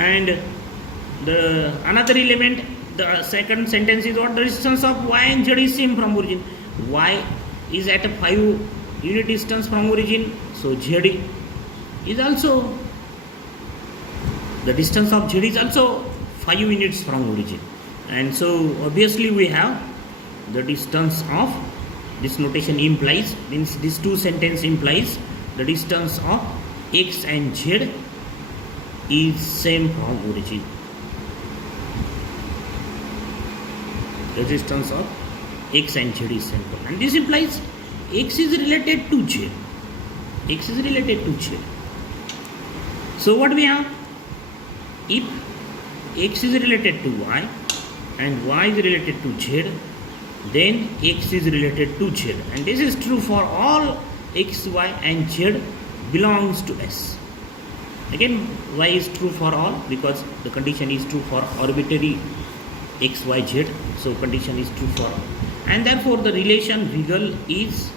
And the another element, the second sentence is what? The distance of y and z is same from origin. Y is at a 5 unit distance from origin, so z is also, the distance of z is also 5 units from origin. And so obviously we have the distance of, this notation implies, means these two sentence implies the distance of x and z is same from origin. The distance of x and z is same from, and this implies x is related to z. X is related to z. So what we have? If x is related to y and y is related to z, then x is related to z, and this is true for all x, y and z belongs to S. Again, y is true for all because the condition is true for arbitrary x, y, z, so condition is true for all, and therefore the relation Wiggle is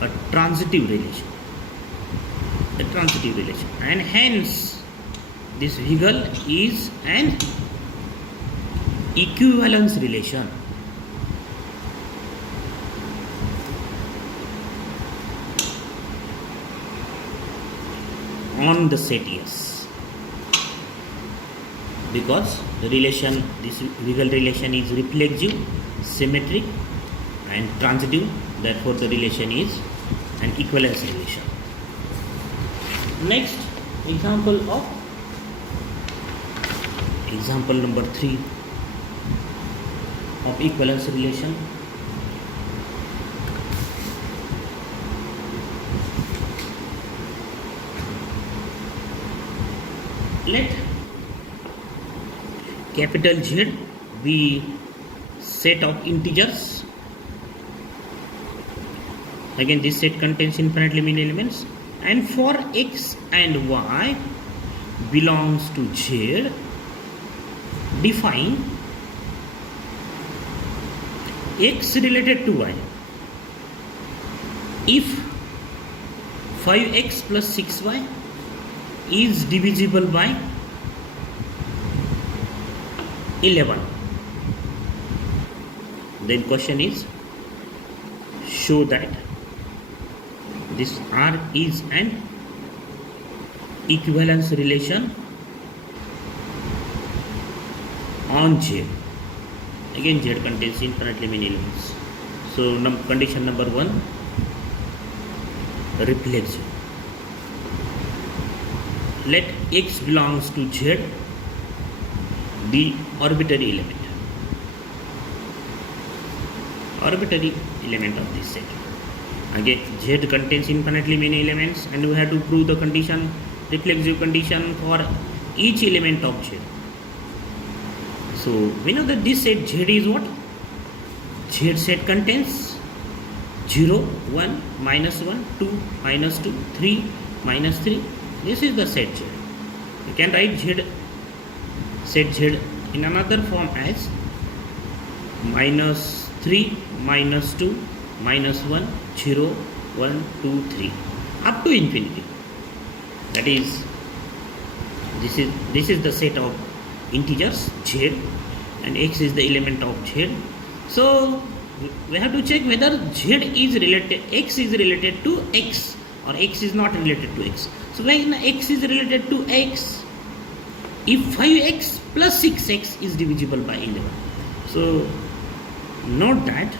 a transitive relation, and hence this Wiggle is an equivalence relation. On the set S, because the relation, this Wiggle relation is reflexive, symmetric and transitive, therefore the relation is an equivalence relation. Next example number 3 of equivalence relation. Let capital Z be set of integers. Again, this set contains infinitely many elements, and for x and y belongs to Z, define x related to y if 5x plus 6y is divisible by 11. Then question is, show that this R is an equivalence relation on Z. Again, Z contains infinitely many elements. So condition number 1, reflexive. Let x belongs to Z, the arbitrary element of this set. Again, Z contains infinitely many elements, and we have to prove the condition, reflexive condition for each element of Z. So we know that this set Z is what? Z set contains 0, 1, minus 1, 2, minus 2, 3, minus 3. This is the set Z. You can write set Z in another form as minus 3, minus 2, minus 1, 0, 1, 2, 3, up to infinity. That is, this is the set of integers Z, and x is the element of Z. So we have to check whether Z is related, x is related to x, or x is not related to x. So when x is related to x, if 5x plus 6x is divisible by 11. So note that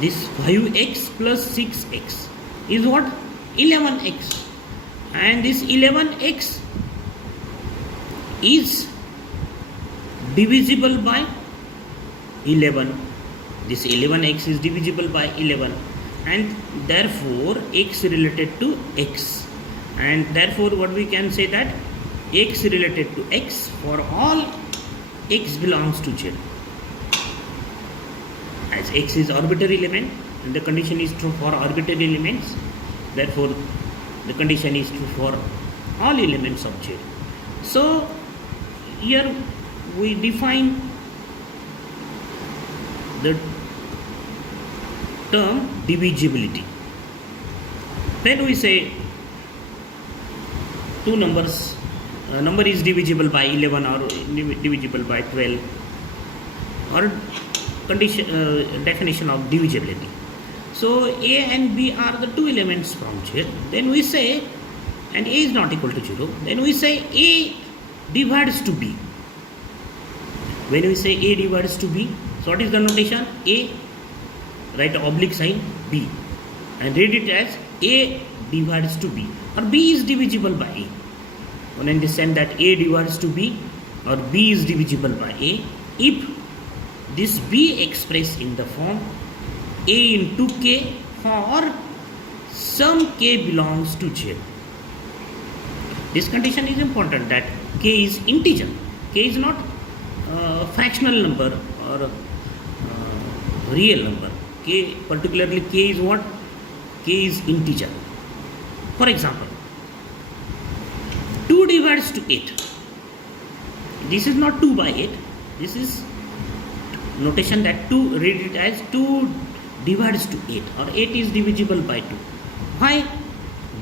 this 5x plus 6x is what? 11x, and this 11x is divisible by 11. This 11x is divisible by 11, and therefore x related to x, and therefore what we can say that x related to x for all x belongs to Z, as x is arbitrary element and the condition is true for arbitrary elements, therefore the condition is true for all elements of Z. So here we define the term divisibility. When we say two numbers number is divisible by 11 or divisible by 12, or condition definition of divisibility. So A and B are the two elements from Z. Then we say, and A is not equal to 0, then we say A divides to B. When we say A divides to B, so what is the notation? A, write oblique sign, B, and read it as A divides to B, or B is divisible by A. When understand that A divides to B or B is divisible by A if this B expressed in the form A into K for some K belongs to Z. This condition is important, that K is integer. K is not fractional number or real number. K, particularly K is what? K is integer. For example, 2 divides to 8. This is not 2 by 8. This is notation that 2, read it as 2 divides to 8, or 8 is divisible by 2. Why?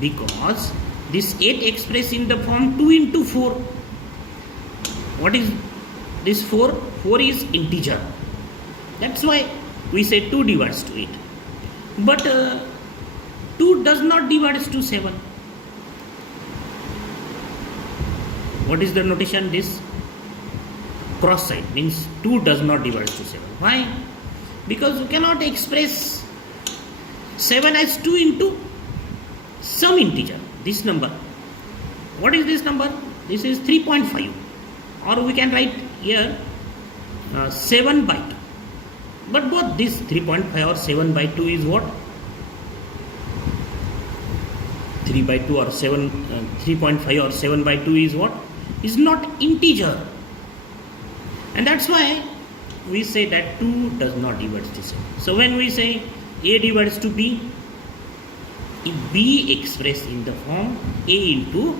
Because this 8 expressed in the form 2 into 4. What is this 4? 4 is integer. That's why we say 2 divides to 8. But 2 does not divide to 7. What is the notation? This cross side means 2 does not divide to 7. Why? Because you cannot express 7 as 2 into some integer. This number. What is this number? This is 3.5. Or we can write here 7 by 2. But both this 3.5 or 7 by 2 is what? 3 by 2 or 7, 3.5 or 7 by 2 is what? Is not integer. And that's why we say that 2 does not divide to 7. So when we say A divides to B, if B expressed in the form A into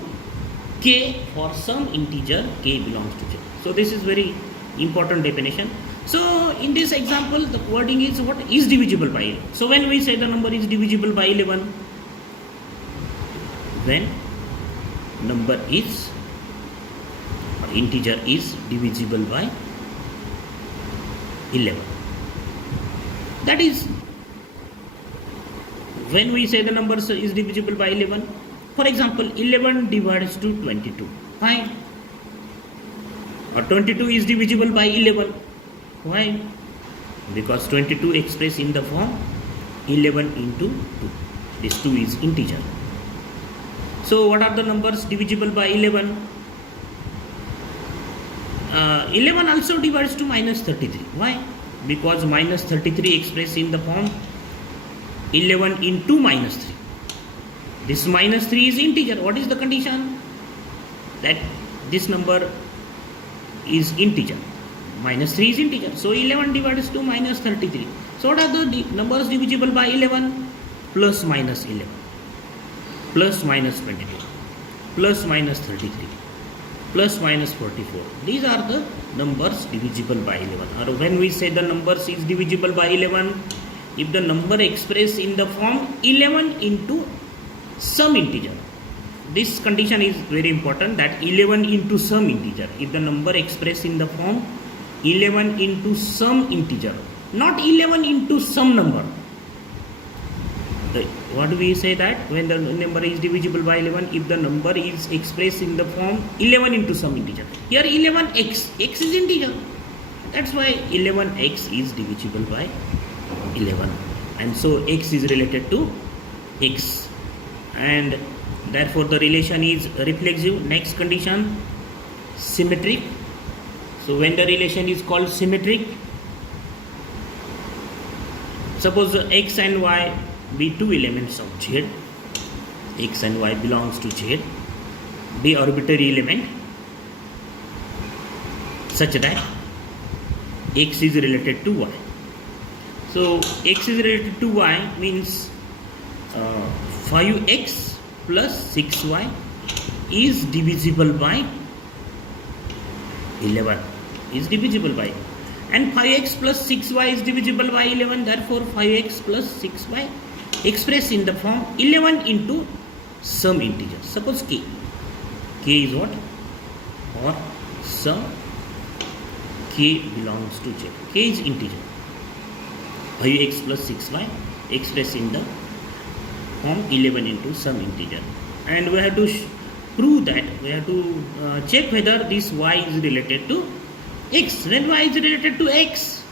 K for some integer K belongs to Z. So this is very important definition. So in this example, the wording is what? Is divisible by 11. So when we say the number is divisible by 11, when number is, or integer is divisible by 11. That is, when we say the number is divisible by 11, for example, 11 divides to 22. Why? Or 22 is divisible by 11. Why? Because 22 expressed in the form 11 into 2. This 2 is integer. So what are the numbers divisible by 11? 11 also divides to minus 33. Why? Because minus 33 expressed in the form 11 into minus 3. This minus 3 is integer. What is the condition? That this number is integer. Minus 3 is integer. So 11 divides to minus 33. So what are the numbers divisible by 11? Plus minus 11. Plus minus 22. Plus minus 33. Plus minus 44. These are the numbers divisible by 11. Or when we say the numbers is divisible by 11, if the number expressed in the form 11 into some integer. This condition is very important, that 11 into some integer. If the number expressed in the form 11 into some integer, not 11 into some number. What do we say that? When the number is divisible by 11, if the number is expressed in the form 11 into some integer. Here 11x, x is integer. That's why 11x is divisible by 11. And so x is related to x. And therefore the relation is reflexive. Next condition, symmetric. So when the relation is called symmetric, suppose the x and y be two elements of Z, x and y belongs to Z, be arbitrary element such that x is related to y. So x is related to y means 5x plus 6y is divisible by 11, is divisible by, and 5x plus 6y is divisible by 11, therefore 5x plus 6y expressed in the form 11 into some integer. Suppose k is what? or some k belongs to z. K is integer. 5x plus 6y expressed in the form 11 into some integer. And we have to prove that, we have to check whether this y is related to x. When y is related to x,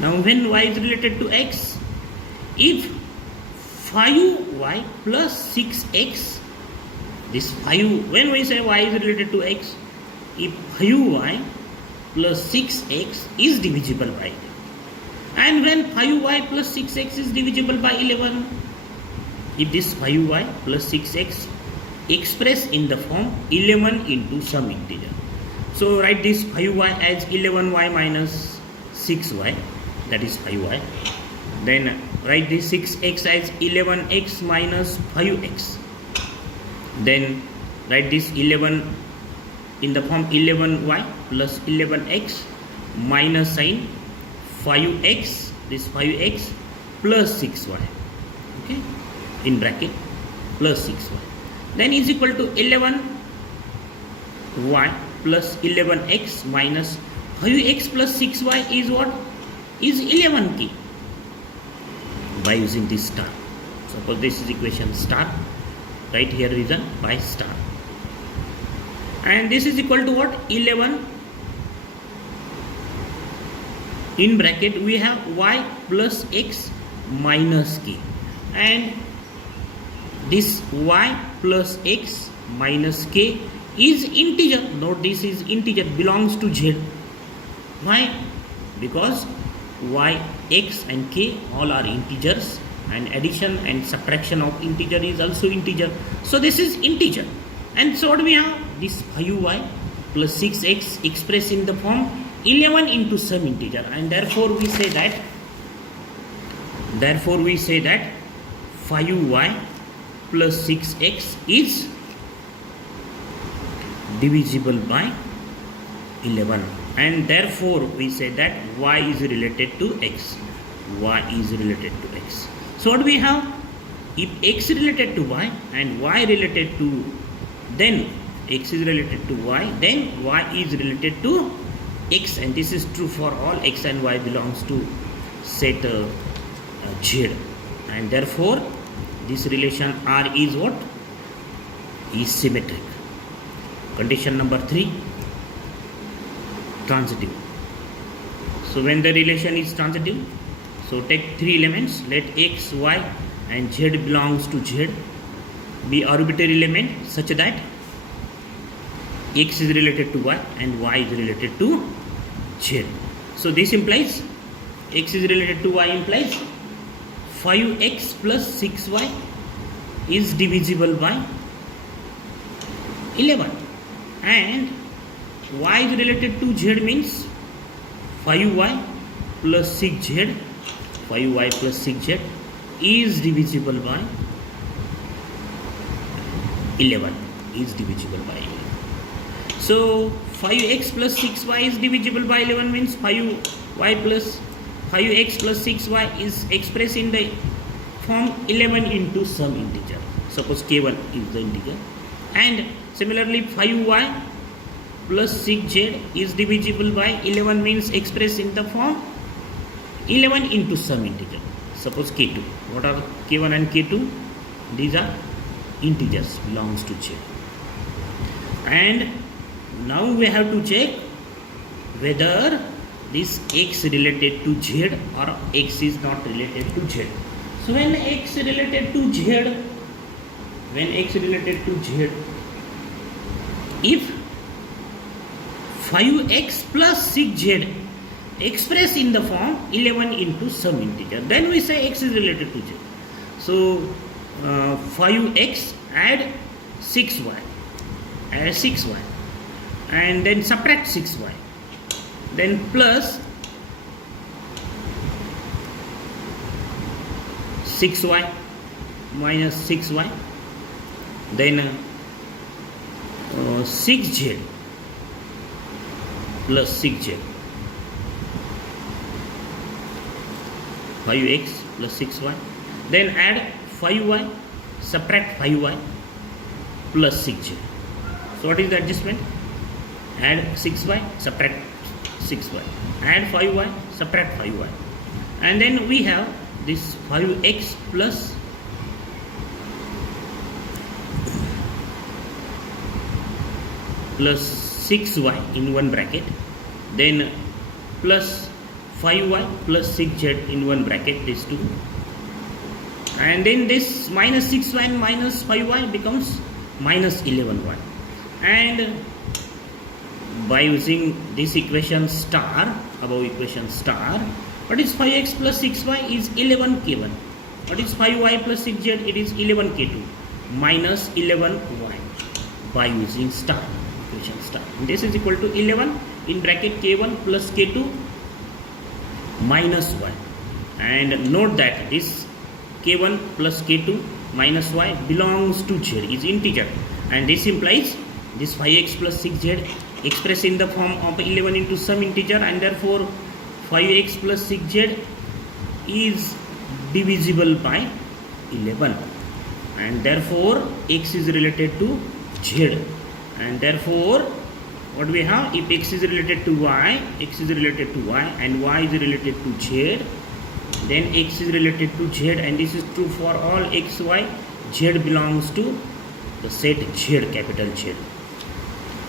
now when y is related to x, if 5y plus 6x, this 5, when we say y is related to x, if 5y plus 6x is divisible by 11, and when 5y plus 6x is divisible by 11, if this 5y plus 6x expressed in the form 11 into some integer. So write this 5y as 11y minus 6y, that is 5y. Then write this 6x as 11x minus 5x. Then write this 11 in the form 11y plus 11x minus sign 5x, this 5x plus 6y, okay, in bracket, plus 6y. Then is equal to 11y plus 11x minus 5x plus 6y is what? Is 11k, by using this star. Suppose this is equation star, right here reason by star. And this is equal to what? 11 in bracket we have y plus x minus k, and this y plus x minus k is integer. Note this is integer, belongs to z. Why? Because y, x and k all are integers, and addition and subtraction of integer is also integer. So this is integer. And so what we have? This 5y plus 6x expressed in the form 11 into some integer, and therefore we say that 5y plus 6x is divisible by 11, and therefore we say that y is related to x. Y is related to x. So what we have? If x is related to y and y related to, then x is related to y, then y is related to x, and this is true for all x and y belongs to set z, and therefore this relation R is what? Is symmetric. Condition number 3, transitive. So when the relation is transitive, so take 3 elements, let x, y and z belongs to z be arbitrary element such that x is related to y and y is related to z. So this implies x is related to y implies 5x plus 6y is divisible by 11, and y is related to z means 5y plus 6z, 5y plus 6z is divisible by 11, is divisible by 11. So 5x plus 6y is divisible by 11 means 5y plus 5x plus 6y is expressed in the form 11 into some integer. Suppose k1 is the integer, and similarly 5y plus 6z is divisible by 11 means expressed in the form 11 into some integer. Suppose k2. What are k1 and k2? These are integers, belongs to z. And now we have to check whether this x related to z or x is not related to z. So when x related to z, if 5x plus 6z expressed in the form 11 into some integer, then we say x is related to z. So 5x add 6y, and then subtract 6y, then plus 6y minus 6y, then 6z plus 6z, 5x plus 6y, then add 5y, subtract 5y plus 6z. So what is the adjustment? add 6y, subtract 6y, add 5y, subtract 5y, and then we have this 5x plus plus 6y in one bracket, then plus 5y plus 6z in one bracket, these two, and then this minus 6y and minus 5y becomes minus 11y, and by using this equation star, above equation star, what is 5x plus 6y is 11k1, what is 5y plus 6z, it is 11k2 minus 11y by using star, equation star. And this is equal to 11 in bracket k1 plus k2 minus y, and note that this k1 plus k2 minus y belongs to z, is integer, and this implies this 5x plus 6z expressed in the form of 11 into some integer, and therefore 5x plus 6z is divisible by 11, and therefore x is related to z, and therefore what we have, if x is related to y, x is related to y, and y is related to z, then x is related to z, and this is true for all x, y, z belongs to the set z, capital Z,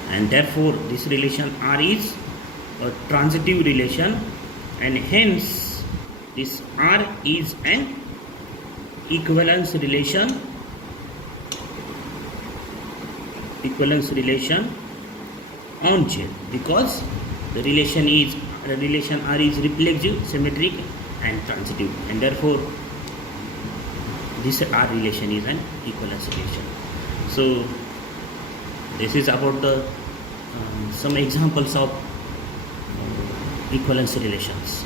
and therefore this relation R is a transitive relation, and hence this R is an equivalence relation on Z, because the relation R is reflexive, symmetric and transitive, and therefore this R relation is an equivalence relation. So this is about the some examples of equivalence relations.